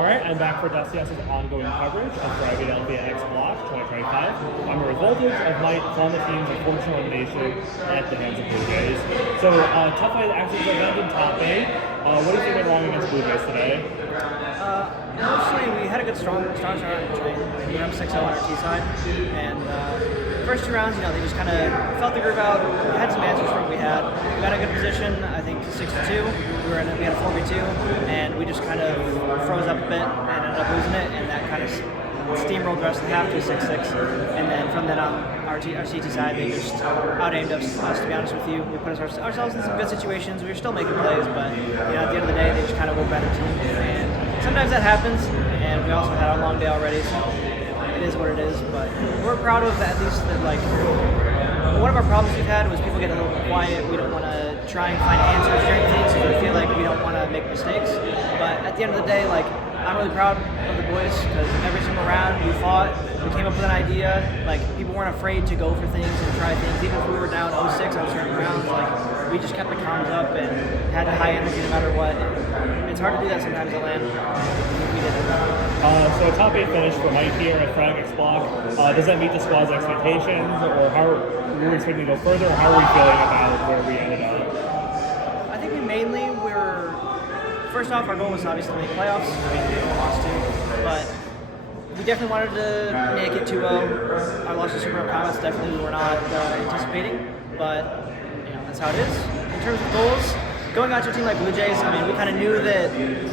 All right, I'm back for DustCS's ongoing coverage of FRAG X Block 2025. I'm a result of Mike on the team's unfortunate elimination at the hands of BLUEJAYS. So, tough fight actually prevented top 8. What do you think went wrong against BLUEJAYS today? Mostly, we had a good strong start on the train. We were up 6-0 on our T side, and first 2 rounds, they just kind of felt the groove out. We had some answers from what we had. We got a good position, I think 6-2. We had a 4v2, and we just kind of froze up a bit and ended up losing it, and that kind of steamrolled the rest of the half to 6-6. And then from then on, our CT side, they just out-aimed us, to be honest with you. We put ourselves in some good situations. We were still making plays, but at the end of the day, they just kind of were better team. And sometimes that happens, and we also had a long day already, so it is what it is. But we're proud of at least that, one of our problems we've had was people get a little bit quiet. We don't want to try and find answers during things, so we feel like we don't want to make mistakes. But at the end of the day, I'm really proud of the boys because every single round we fought, we came up with an idea. People weren't afraid to go for things and try things. Even if we were down 0-6 on certain rounds, we just kept the comms up and had a high energy no matter what. It's hard to do that sometimes at LAN. We did it. So a top 8 finish for Mike here at FRAG X Block. Does that meet the squad's expectations, or how were we expecting to go further, or how are we feeling about where we ended up? I think first off, our goal was obviously to make playoffs. We lost to, but we definitely wanted to make it 2-0. Our loss to Super Comets definitely we were not anticipating, but that's how it is. In terms of goals, going out to a team like BLUEJAYS, we kind of knew that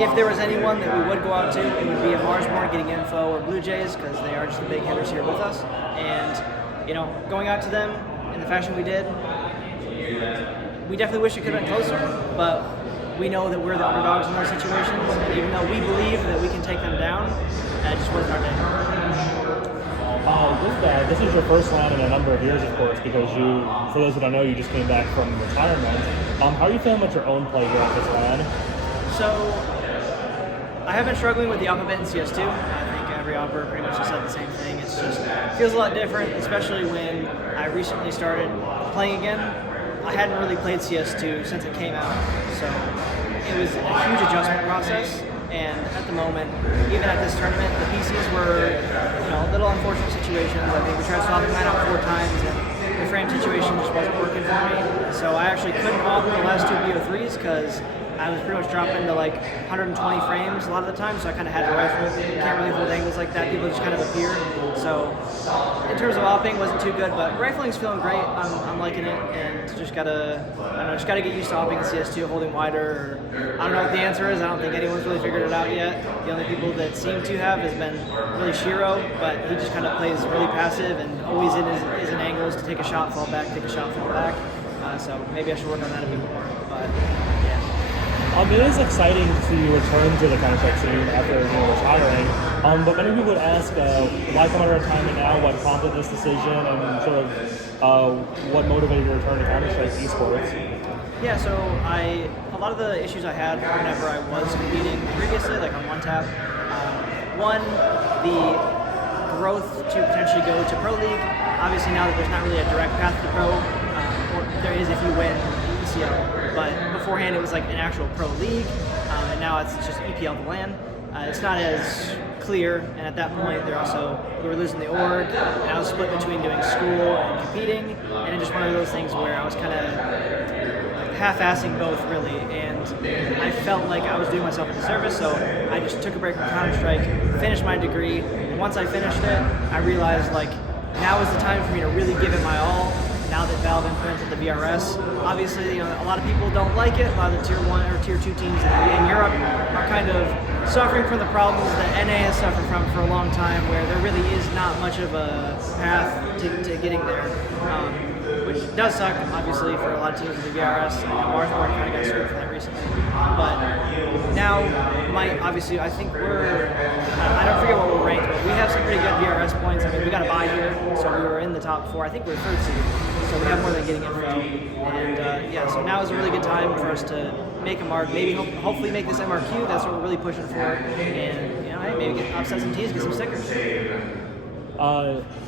if there was anyone that we would go out to, it would be a Mnmzzz getting info or BLUEJAYS because they are just the big hitters here with us. And going out to them in the fashion we did, we definitely wish it could have been closer, but we know that we're the underdogs in those situations, and even though we believe that we can take them down, it just wasn't our day. This is your first round in a number of years, of course, because for those who don't know, you just came back from retirement. How are you feeling about your own play here at this round? So, I have been struggling with the alphabet in CS2. I think every opera pretty much has said the same thing. It feels a lot different, especially when I recently started playing again. I hadn't really played CS2 since it came out, so it was a huge adjustment process. And at the moment, even at this tournament, the PCs were, a little unfortunate situations. I think we tried swapping mine out 4 times, and the frame situation just wasn't working for me. So I actually couldn't op the last 2 BO3s because I was pretty much dropping to 120 frames a lot of the time, so I kind of had to rifle. Can't really hold angles like that. People just kind of appear. So in terms of opping, wasn't too good, but rifling's feeling great. I'm liking it, and just gotta get used to opping in CS2, holding wider. Or, I don't know what the answer is. I don't think anyone's really figured it out yet. The only people that seem to have has been really Shiro, but he just kind of plays really passive and always in his angles to take a shot, fall back, take a shot, fall back. So maybe I should work on that a bit more. But yeah. It is exciting to see you return to the Counter-Strike scene after retiring, but many people would ask, why come out of retirement now, what prompted this decision, and sort of what motivated your return to Counter-Strike esports? Yeah, so a lot of the issues I had whenever I was competing previously, on one tap, one, the growth to potentially go to Pro League. Obviously now that there's not really a direct path to Pro, or there is if you win ECL, but beforehand it was an actual Pro League, and now it's just EPL to LAN. It's not as clear, and at that point we were losing the org, and I was split between doing school and competing, and it's just one of those things where I was kind of half-assing both really, and I felt like I was doing myself a disservice, so I just took a break from Counter-Strike, finished my degree, and once I finished it, I realized now is the time for me to really give it my all. Now that Valve implemented the VRS, obviously, a lot of people don't like it. A lot of the Tier 1 or Tier 2 teams in Europe are kind of suffering from the problems that NA has suffered from for a long time, where there really is not much of a path to getting there, which does suck, obviously, for a lot of teams with the VRS. Marsborn kind of got screwed for that recently. But now, obviously, I think I don't forget what we're ranked, but we have some pretty good VRS points. We got a bye here, so we were in the top 4. I think we're 3rd seed. So we have more than getting info, and so now is a really good time for us to make a mark. Maybe hopefully make this MRQ. That's what we're really pushing for, and maybe upset some teams, get some stickers.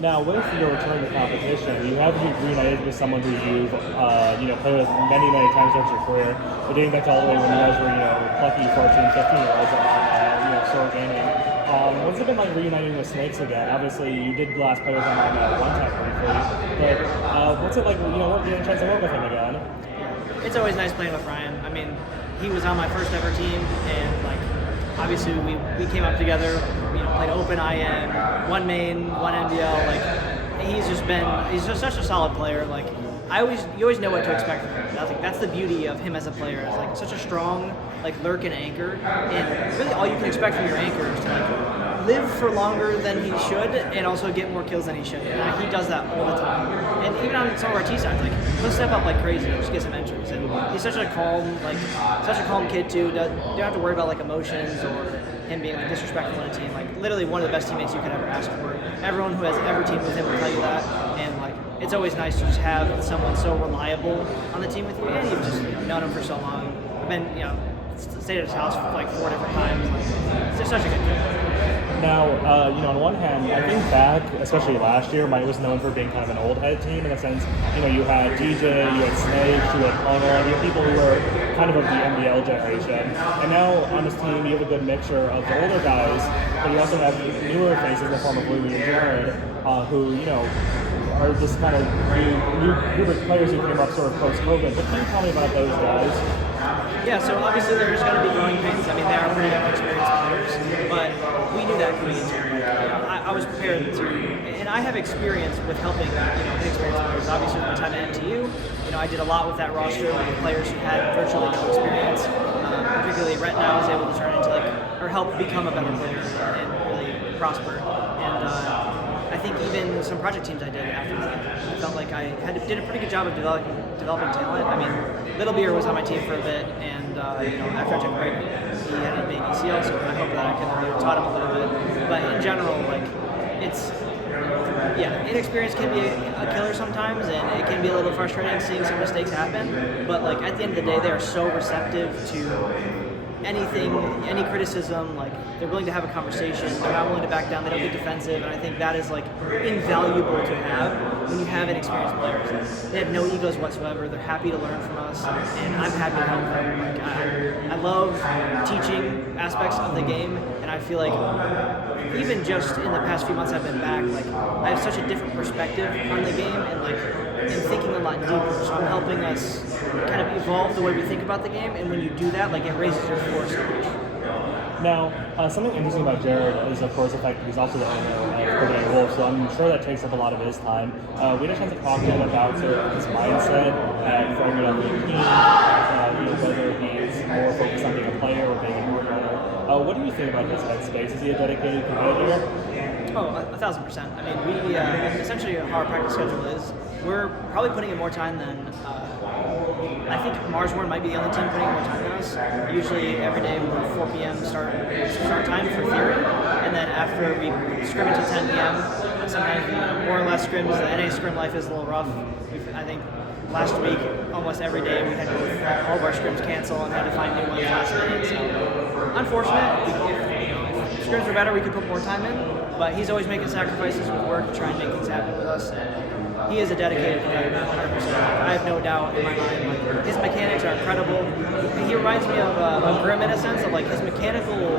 Now, with your return to competition, you have reunited with someone who you've played with many times throughout your career, dating back all the way when you guys were plucky 14, 15-year-olds. Store Gaming. What's it been like reuniting with Snakes again? Obviously, you did last play with him on one time briefly, but what's it like, getting a chance to work with him again? It's always nice playing with Ryan. I mean, he was on my first ever team, and like, obviously we came up together, played Open IM, one main, one MDL. Like, he's just such a solid player. Like, you always know what to expect from him. That's the beauty of him as a player. It's like such a strong lurk and anchor, and really all you can expect from your anchor is to live for longer than he should, and also get more kills than he should. And he does that all the time. And even on some of our T sides, he'll step up like crazy and just get some entries. And he's such a calm kid too. You don't have to worry about emotions or him being disrespectful in a team. Literally one of the best teammates you could ever ask for. Everyone who has ever teamed with him will tell you that. And it's always nice to just have someone so reliable on the team with you, and you've just known him for so long. I've been stayed at his house for 4 different times. It's just such a good kid. Now, on one hand, I think back, especially last year, Mike was known for being kind of an old head team in the sense, you had DJ, you had Snakes, you had Pummel, you had people who were kind of the MDL generation. And now on this team, you have a good mixture of the older guys, but you also have newer faces in the form of Logan and Jared, who, are just kind of new players who came up sort of post-COVID. But can you tell me about those guys? Yeah, so obviously there's going to be growing pains. I mean, they are pretty experienced players, but we knew that coming into it. I was prepared to, and I have experience with helping inexperienced players. Obviously, with my time at NTU, I did a lot with that roster with players who had virtually no experience. Particularly, Rhett now is able to turn into or help become a better player and really prosper. And I think even some project teams I did after that, I felt like I did a pretty good job of developing talent. I mean, Little Beer was on my team for a bit, and after I took a break, he had a big ACL, so I hope that I could taught him a little bit. But in general, inexperience can be a killer sometimes, and it can be a little frustrating seeing some mistakes happen. But at the end of the day, they are so receptive to anything, any criticism. They're willing to have a conversation. They're not willing to back down. They don't get defensive, and I think that is invaluable to have when you have inexperienced players. They have no egos whatsoever. They're happy to learn from us, and I'm happy to help them. I love teaching aspects of the game, and I feel even just in the past few months I've been back, I have such a different perspective on the game, and thinking a lot deeper. So I'm helping us kind of evolve the way we think about the game, and when you do that, it raises your floor so much. Now, something interesting about Jared is, of course, the fact that he's also the owner of Copenhagen Wolves, so I'm sure that takes up a lot of his time. We had a chance to talk to him about sort of his mindset and framing up the team, whether he's more focused on being a player or being an owner. What do you think about his headspace? Is he a dedicated competitor? Oh, 1,000%. I mean, we essentially how our practice schedule is, we're probably putting in more time than I think Marsworn might be the only team putting in more time than us. Usually every day we're 4 p.m. start time for theory, and then after we scrim until 10 p.m. Sometimes more or less scrims. The NA scrim life is a little rough. I think last week almost every day we had all of our scrims cancel and had to find new ones last minute. So unfortunate. If scrims were better, we could put more time in. But he's always making sacrifices with work to try and make things happen with us. And he is a dedicated competitor, 100%. I have no doubt in my mind. His mechanics are incredible. He reminds me of Grim in a sense of his mechanical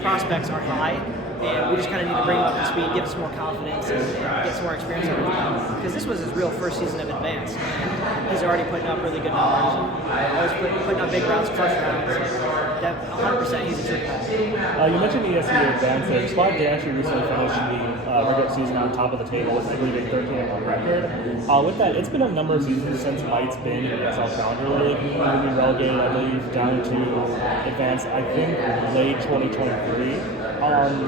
prospects are high, and we just kind of need to bring him up to speed, give him some more confidence, and get some more experience under his belt. Because this was his real first season of Advanced, and he's already putting up really good numbers. Always putting up big rounds, first rounds. 100% he's a true player. You mentioned ESE Advanced. The squad they actually recently finished the regular season on top of the table with, I believe, a 13-1 record. With that, it's been a number of seasons since Mike's been in the ESL Challenger League. We've been relegated, I believe, down to Advanced, I think, late 2023.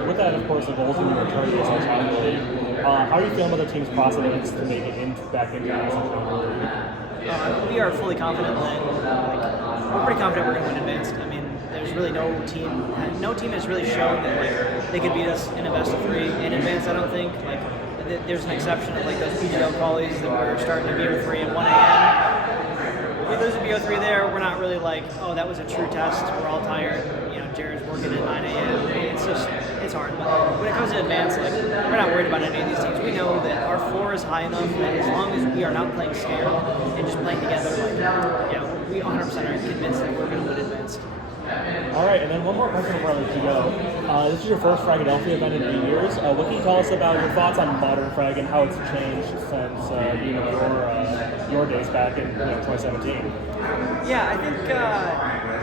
With that, of course, the goal is to return to the ESL Challenger League. How are you feeling about the team's prospects to make it back into the ESL Challenger League? We are fully confident that, we're pretty confident we're going to win Advanced. I mean, there's really no team has really shown that they could beat us in a best of 3 in Advanced. I don't think there's an exception of those PGL qualies that we're starting to BO3 at 1 a.m. We lose a BO3 there, we're not really oh, that was a true test. We're all tired. Jared's working at 9 a.m. It's hard. But when it comes to Advanced, we're not worried about any of these teams. We know that our floor is high enough that as long as we are not playing scared and just playing together, we 100% are convinced that we're going to win Advanced. All right, and then one more question before I let you go. This is your first Philadelphia event in 8 years. What can you tell us about your thoughts on modern frag and how it's changed since your days back in 2017? Yeah, I think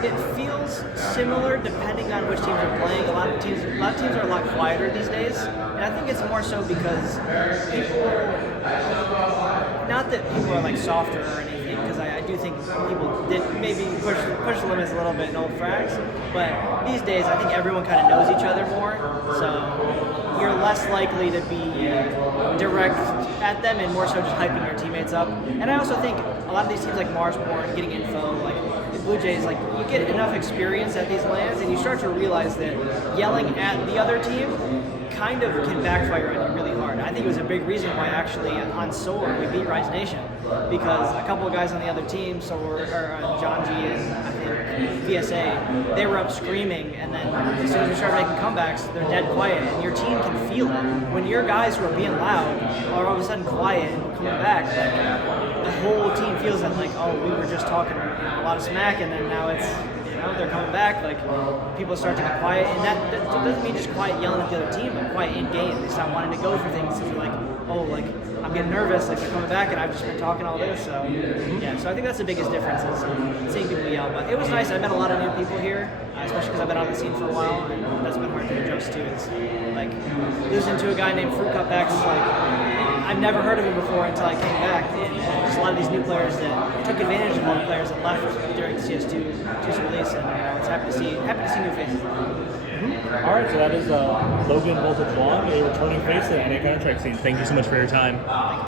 it feels similar depending on which teams are playing. A lot of teams are a lot quieter these days, and I think it's more so because people, not that people are like softer or anything, because I do think people did maybe push the limits a little bit in old frags, but these days I think everyone kind of knows each other more, so you're less likely to be direct at them and more so just hyping your teammates up. And I also think a lot of these teams like Marsborn, getting info, like the BLUEJAYS, like you get enough experience at these LANs and you start to realize that yelling at the other team kind of can backfire on you really hard. I think it was a big reason why actually on SOAR we beat Rise Nation, because a couple of guys on the other team, John G and I think VSA, they were up screaming, and then as soon as we started making comebacks, they're dead quiet, and your team can feel it. When your guys who are being loud are all of a sudden quiet and coming back, like the whole team feels it, like, oh, we were just talking a lot of smack, and then now it's, they're coming back, like people start to get quiet, and that doesn't mean just quiet yelling at the other team, but quiet in game. They stop wanting to go for things because they're like, oh, like I'm getting nervous, like they're coming back and I've just been talking all this. So yeah, so I think that's the biggest difference is seeing people yell. But it was nice. I met a lot of new people here, especially because I've been on the scene for a while, and that's been hard to adjust to. It's like losing to a guy named Fruit Cutbacks, like I've never heard of him before until I came back, and just a lot of these new players that took advantage of all the players that left during CS2's release, and it's happy to see new faces. All right, so that is Logan Voltage Long, a returning face in the NA Counter-Strike scene. Thank you so much for your time.